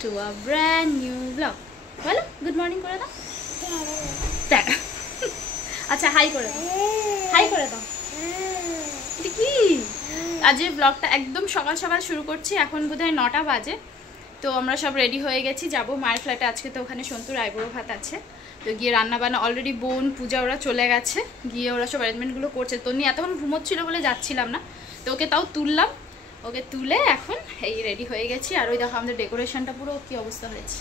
to a brand new vlog. বলো good morning করে দাও। আচ্ছা হাই করে দাও, হাই করে দাও। এটা কি? আজকে ব্লগটা একদম সকাল সকাল শুরু করছি। এখন বোধহয় 9টা বাজে। তো আমরা সব রেডি হয়ে গেছি, যাবো মায়ের ফ্ল্যাটে। আজকে তো ওখানে সন্তুর আইবুড়ো ভাত আছে, তো গিয়ে রান্নাবান্না অলরেডি বোন পূজা ওরা চলে গেছে, গিয়ে ওরা সব অ্যারেঞ্জমেন্টগুলো করছে। তো নিয়ে এতক্ষণ ঘুমোচ্ছিল বলে যাচ্ছিলাম না, তো ওকে তাও তুললাম। ওকে তুলে এখন এই রেডি হয়ে গেছি। আর ওই দেখো আমাদের ডেকোরেশনটা পুরো কী অবস্থা হয়েছে।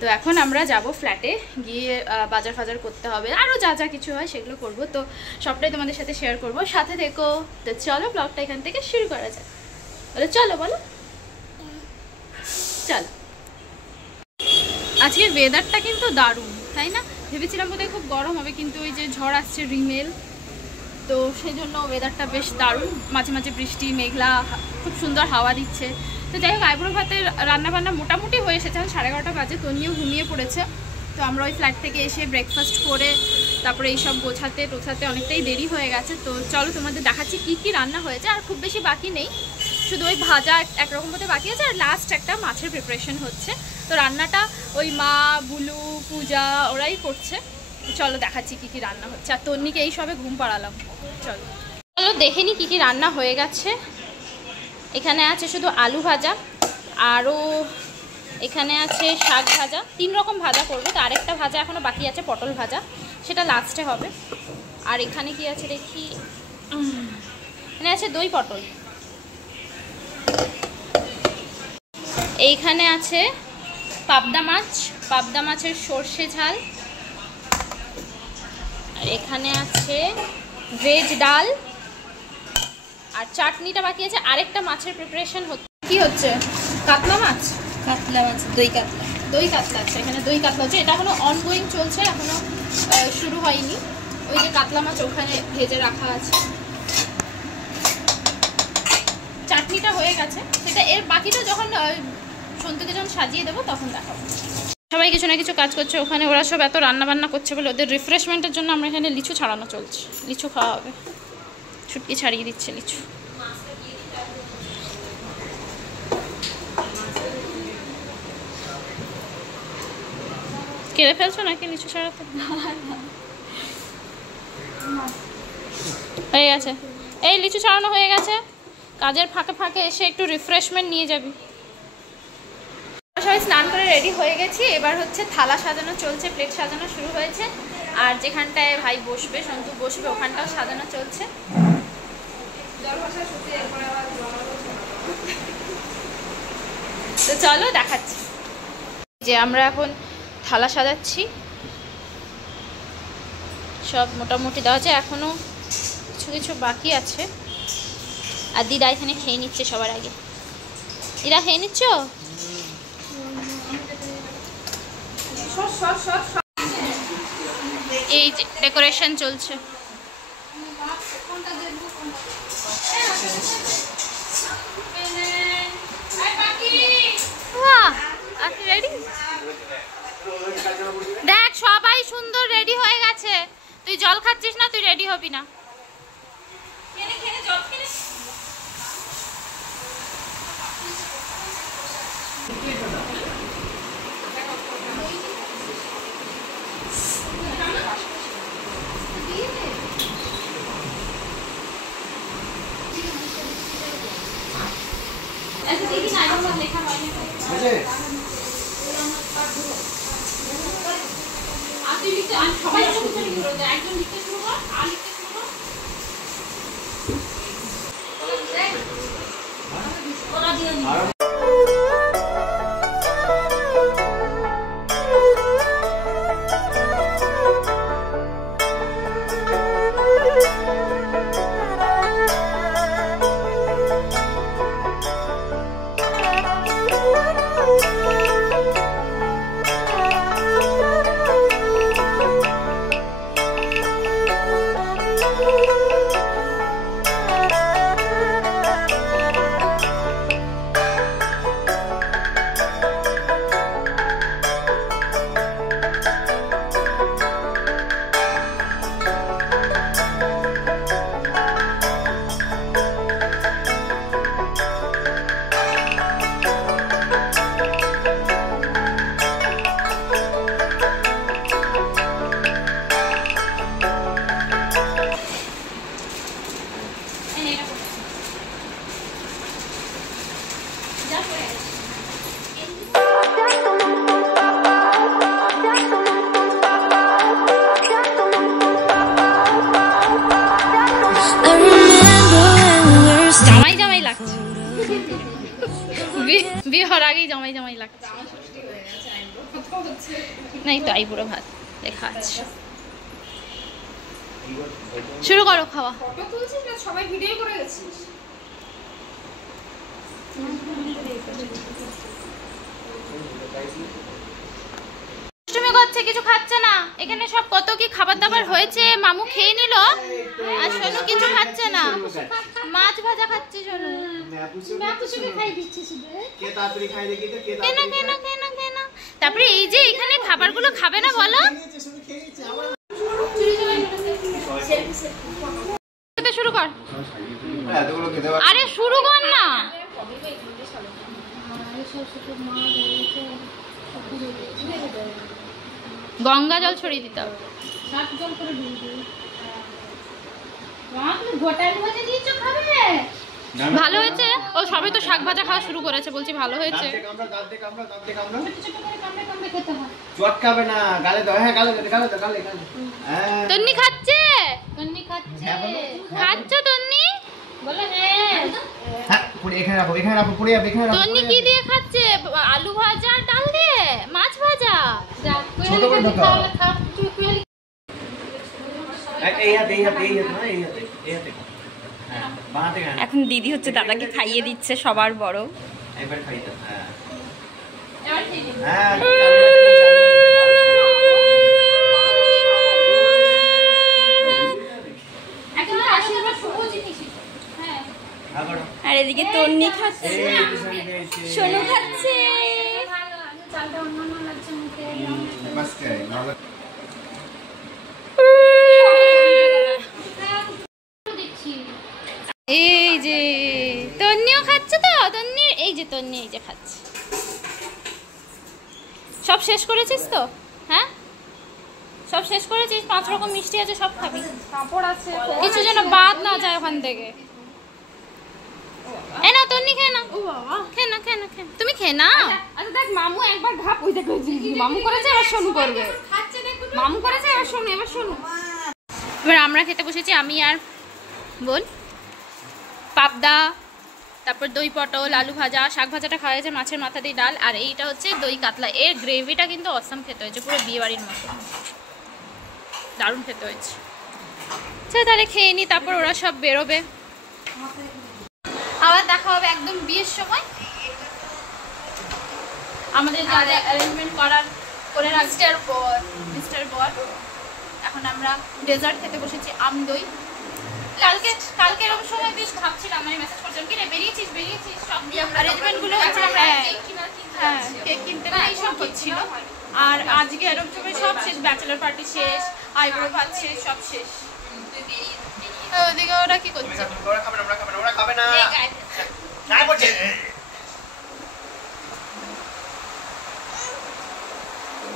তো এখন আমরা যাব ফ্ল্যাটে, গিয়ে বাজার ফাজার করতে হবে, আরও যা যা কিছু হয় সেগুলো করব। তো সবটাই তোমাদের সাথে শেয়ার করব, সাথে থেকো। তো চলো ব্লগটা এখান থেকে শুরু করা যাক। বলো চলো, বলো চলো। আজকের ওয়েদারটা কিন্তু দারুণ, তাই না? ভেবেছিলাম বোধহয় খুব গরম হবে, কিন্তু ওই যে ঝড় আসছে রিমেল, তো সেই জন্য ওয়েদারটা বেশ দারুণ। মাঝে মাঝে বৃষ্টি, মেঘলা, খুব সুন্দর হাওয়া দিচ্ছে। তো যাই হোক, আইবুড়ো ভাতের রান্নাবান্না মোটামুটি হয়ে এসেছে। 11:30 বাজে, তনিও ঘুমিয়ে পড়েছে। তো আমরা ওই ফ্ল্যাট থেকে এসে ব্রেকফাস্ট করে তারপরে এইসব গোছাতে টোছাতে অনেকটাই দেরি হয়ে গেছে। তো চলো তোমাদের দেখাচ্ছি কি কি রান্না হয়েছে। আর খুব বেশি বাকি নেই, শুধু ওই ভাজা একরকম মতো বাকি আছে, আর লাস্ট একটা মাছের প্রিপারেশন হচ্ছে। তো রান্নাটা ওই মা, বুলু, পূজা ওরাই করছে। চলো দেখাচ্ছি কি কি রান্না হচ্ছে। আর তন্নিকে এই সবে ঘুম পাড়ালাম। চলো চলো দেখে নি কি কি রান্না হয়ে গেছে। এখানে আছে শুধু আলু ভাজা, আরও এখানে আছে শাক ভাজা। 3 রকম ভাজা করবো। তো আরেকটা ভাজা এখনও বাকি আছে, পটল ভাজা, সেটা লাস্টে হবে। আর এখানে কি আছে দেখি, এখানে আছে দই পটল। এইখানে আছে পাবদা মাছ, পাবদা মাছের সর্ষে ঝাল। আর এখানে আছে ভেজ ডাল, আর চাটনিটা বাকি আছে। আরেকটা মাছের প্রিপারেশন হচ্ছে। কি হচ্ছে? কাতলা মাছ, কাতলা মাছ, দই কাতলা। দই কাতলা আছে, এখানে দই কাতলা হচ্ছে। এটা এখনো অনগোয়িং চলছে, এখনো শুরু হয়নি। ওই যে কাতলা মাছ ওখানে ভেজে রাখা আছে। চাটনিটা হয়ে গেছে, সেটা এর বাকিটা যখন সন্তুকে যখন সাজিয়ে দেবো তখন দেখাবো। সবাই কিছু না কিছু কাজ করছে ওখানে। ওরা সব এত রান্না বান্না করছে বলে ওদের রিফ্রেশমেন্টের জন্য আমরা এখানে লিচু ছাড়ানো চলছে। লিচু খাওয়া হবে, ছুটকি ছাড়িয়ে দিচ্ছে লিচু। কেড়ে ফেলছো নাকি লিচু ছাড়াতে? হয়ে গেছে, এই লিচু ছাড়ানো হয়ে গেছে। কাজের ফাঁকে ফাঁকে এসে একটু রিফ্রেশমেন্ট নিয়ে যাবি। সবাই স্নান করে রেডি হয়ে গেছি। এবার হচ্ছে থালা সাজানো চলছে, প্লেট সাজানো শুরু হয়েছে। আর যেখানটায় ভাই বসবে, সন্তু বসবে, ওখানটাও সাজানো চলছে। তো চলো দেখাচ্ছি যে আমরা এখন থালা সাজাচ্ছি। সব মোটামুটি দেওয়া আছে, এখনো কিছু কিছু বাকি আছে। আর দিদা এখানে খেয়ে নিচ্ছে সবার আগে। দিদা খেয়ে নিচ্ছ? এই যে ডেকোরেশন চলছে। দেখ সবাই সুন্দর রেডি হয়ে গেছে। তুই জল খাচ্ছিস না, তুই রেডি হবি না। সবাই একজন লিখতে শুরু কর, আর লিখতে শুরু কর। বিয়ে হওয়ার আগেই জামাই জামাই লাগছে। না এই তো আইবুড়ো ভাত লেখা আছে। শুরু করো খাওয়া। ফটো তুলছিস না সবাই ভিডিও করে গেছিস? তুমি করছে কিছু খাচ্ছে না। এখানে সব কত কি খাবার দাবার হয়েছে, মামু খেয়ে নিল আর সোনু কিছু খাচ্ছে না। মাছ ভাজা খাচ্ছে সোনু। তারপরে এই যে এখানে খাবারগুলো খাবে না বলো? শুরু কর। আরে শুরু কর না। গঙ্গা জল ছড়িয়ে দিতে হবে। ভালো হয়েছে। ও সবে তো শাক ভাজা খাওয়া শুরু করেছে, বলছি ভালো হয়েছে। তন্নি খাচ্ছে, তন্নি খাচ্ছে। খাচ্ছ তন্নি? বলো হ্যাঁ। তন্নি কি দিয়ে খাচ্ছে? আলু ভাজা ডাল দিয়ে, মাছ ভাজা। এখন দিদি হচ্ছে দাদাকে খাইয়ে দিচ্ছে, সবার বড়। আর এদিকে তন্নি খাচ্ছে, সোনু খাচ্ছে। এই যে তন্নিও খাচ্ছে তো, তন্নি এই যে তন্নি এই যে খাচ্ছে। সব শেষ করেছিস তো? হ্যাঁ সব শেষ করেছিস? 5 রকম মিষ্টি আছে, সব খাবি? পাপড় আছে, কিছু যেন বাদ না যায় ওখান থেকে। এই না তন্নি খেয়ে না। ও বাবা, খেয়ে না খেয়ে না খেয়ে না। তুমি খেয়ে না। আচ্ছা দেখ মামু একবার ভাব, ওই দেখো মামু করেছে এবার সোনু করবে। মামু করেছে এবার সোনু, এবার সোনু। এবার আমরা খেতে বসেছি, আমি আর বোন। পাবদা, তারপর দই পটল, আলু ভাজা, শাক ভাজাটা খাওয়া হয়েছে, মাছের মাথা দিয়ে ডাল, আর এইটা হচ্ছে দই কাতলা। এর গ্রেভিটা কিন্তু অসাম খেতে হয়েছে, পুরো বিয়ে বাড়ির মতো দারুণ খেতে হয়েছে। আচ্ছা তাহলে খেয়ে নি, তারপর ওরা সব বেরোবে, আবার দেখা হবে একদম বিয়ের সময়। আমাদের যা যা অ্যারেঞ্জমেন্ট করে রাখছে আর মিস্টার বর। এখন আমরা ডেজার্ট খেতে বসেছি, আম দই। কালকে এরকম সময় বেশ ভাবছিলাম, মানে মেসেজ করছিলাম কি রে বেরিয়েছিস সব অ্যারেঞ্জমেন্টগুলো হচ্ছে। হ্যাঁ কেক কিনতে না এইসব হচ্ছিল। আর আজকে এরকম সময় সব শেষ, ব্যাচেলর পার্টি শেষ, আইবুড়ো ভাত শেষ, সব শেষ। ওদিকে ওরা কি করছে?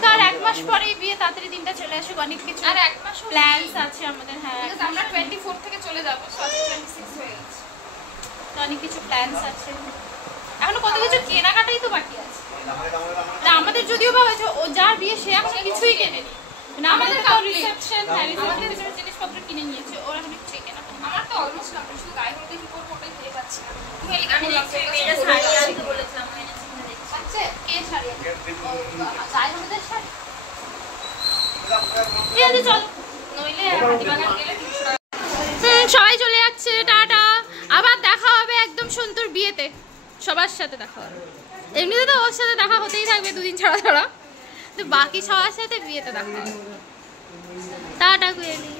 তার 1 মাস পরেই বিয়ে, তাড়াতাড়ি দিনটা চলে আসুক। অনেক কিছু আর 1 মাস প্ল্যানস আছে আমাদের। হ্যাঁ আমরা 24 থেকে চলে যাবো, 26 হয়ে গেছে, তো অনেক কিছু প্ল্যানস আছে। এখনো কত কিছু কেনাকাটাই তো বাকি আছে। না আমাদের যদিও বা হয়েছে, ও যার বিয়ে সে এখন কিছুই কেনেনি। না আমাদের রিসেপশন, আমাদের জিনিসপত্র কিনে নিয়েছে, ওরা এখন কিছুই কেনা। আমার তো অলমোস্ট না, শুধু গায়ে হলুদে কি করব ওটাই ভেবে পাচ্ছি না। আমি এটা শাড়ি আনতে বলেছিলাম, আচ্ছা কে শাড়ি আনতে? গায়ে হলুদের শাড়ি। এই যে চল, নইলে হাতিবাগান গেলে 300 টাকা। সবাই চলে যাচ্ছে, টাটা। আবার দেখা হবে একদম সন্তুর বিয়েতে, সবার সাথে দেখা হবে। এমনিতে তো ওর সাথে দেখা হতেই থাকবে 2 দিন ছাড়া ছাড়া, তো বাকি সবার সাথে বিয়েতে দেখা হবে। টাটা কুয়েলি।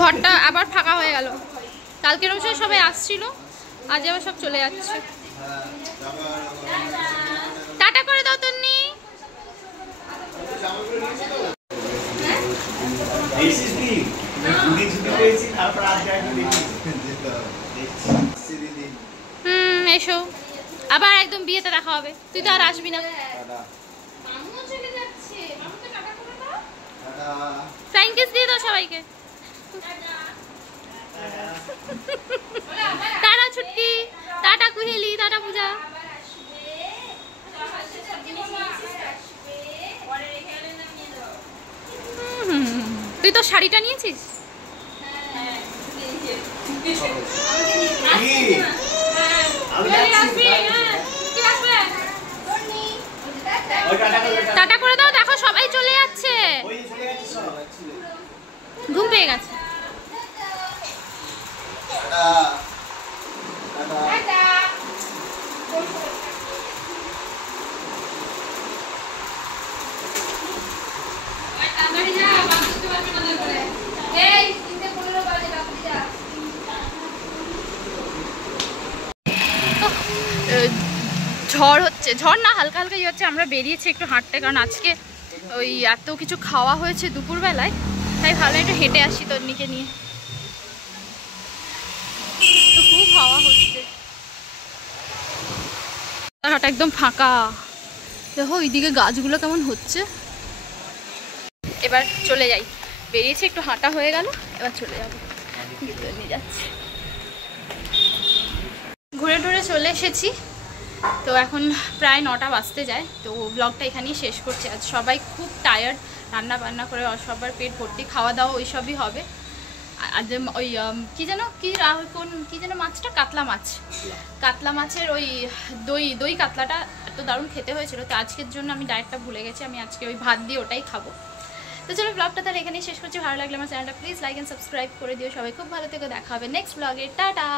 ঘরটা আবার ফাঁকা হয়ে গেল। কালকের অবশ্যই সবাই আসছিল, আজ আবার সব চলে যাচ্ছে। টাটা করে দাও তন্নি। এসো, আবার একদম বিয়েতে দেখা হবে। তুই তো আর আসবি না। ফ্লাইং কিস দিয়ে দাও সবাইকে। টাটা ছুটকি, টাটা কুহেলি, টাটা পূজা। তুই তো শাড়িটা নিয়েছিস? টাটা করে দাও, দেখো সবাই চলে যাচ্ছে, ঘুম পেয়ে গেছে। ঝড় হচ্ছে, ঝড় না হালকা হালকা ইয়ে হচ্ছে। আমরা বেরিয়েছি একটু হাঁটতে, কারণ আজকে ওই এত কিছু খাওয়া হয়েছে দুপুরবেলায়, তাই ভালো একটু হেঁটে আসি তন্নিকে নিয়ে। তো খুব হাওয়া হচ্ছে, রাস্তাঘাট একদম ফাঁকা। দেখো ওইদিকে গাছগুলো কেমন হচ্ছে। এবার চলে যাই, বেরিয়েছি একটু হাঁটা হয়ে গেল, এবার চলে যাবো। নিয়ে যাচ্ছি, ঘুরে টুরে চলে এসেছি। তো এখন প্রায় 9টা বাজতে যায়। তো ব্লগটা এখানেই শেষ করছি। আজ সবাই খুব টায়ার্ড, রান্না বান্না করে সবার পেট ভর্তি, খাওয়া দাওয়া ওই সবই হবে। আর ওই কী যেন মাছটা, কাতলা মাছের ওই দই কাতলাটা এত দারুণ খেতে হয়েছিল। তো আজকের জন্য আমি ডায়েটটা ভুলে গেছি, আমি আজকে ওই ভাত দিয়ে ওটাই খাবো। তো চলো ব্লগটা তাহলে এখানেই শেষ করছি। ভালো লাগলে আমার চ্যানেলটা প্লিজ লাইক অ্যান্ড সাবস্ক্রাইব করে দিও। সবাই খুব ভালো থেকে দেখা হবে নেক্সট ব্লগে। টাটা।